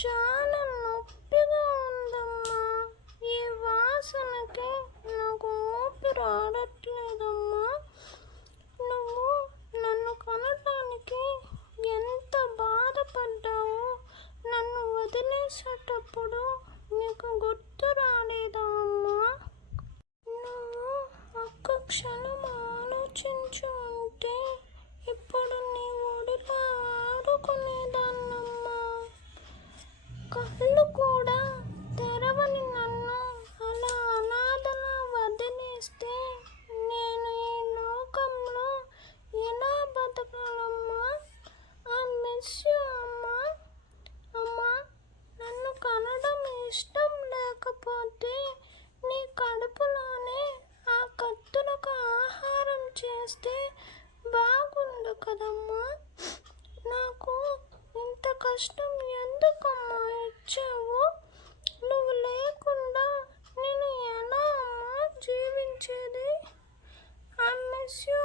చాలా నొప్పిగా ఉందమ్మా. ఈ వాసనకి నాకు ఊపిరి ఆడట్లేదమ్మా. నువ్వు నన్ను కనటానికి ఎంత బాధపడ్డావో నన్ను వదిలేసేటప్పుడు నీకు గుర్తు రాలేదా అమ్మా? నువ్వు ఒక్క క్షణం ఆలోచించి ఉంటే ఇప్పుడు నీ ఒడిలో ఆడుకునేదాన్నమ్మా. కళ్ళు కూడా తెరవని నన్ను అలా అనాథలా వదిలేస్తే నేను ఈ లోకంలో ఎలా బతకాలమ్మా? ఐ మిస్ యూ అమ్మా. అమ్మా, నన్ను కనడం ఇష్టం లేకపోతే నీ కడుపులోనే ఆ కత్తులకు ఆహారం చేస్తే బాగుండు కదమ్మా. నాకు ఇంత కష్టం ఎందుకమ్మా ఇచ్చావు? నువ్వు లేకుండా నేను ఎలా అమ్మా జీవించేది? I miss you